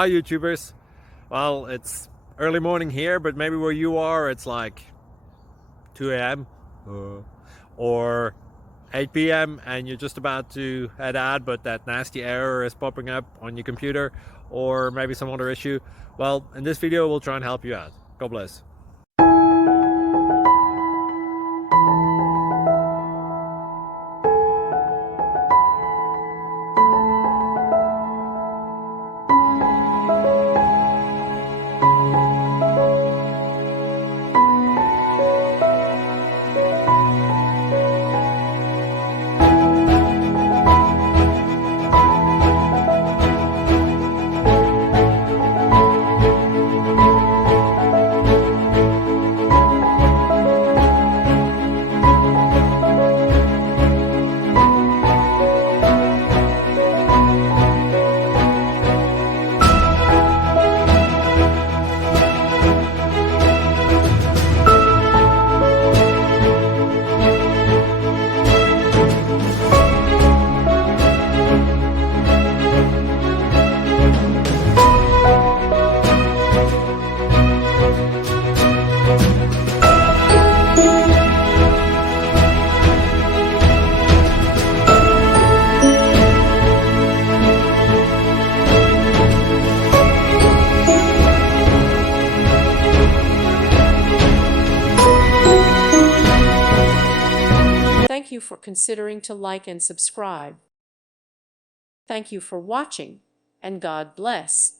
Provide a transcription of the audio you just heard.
Hi YouTubers. Well, it's early morning here, but maybe where you are it's like 2 a.m. or 8 p.m. and you're just about to head out, but that nasty error is popping up on your computer, or maybe some other issue. Well, in this video we'll try and help you out. God bless. Thank you for considering to like and subscribe. Thank you for watching, and God bless.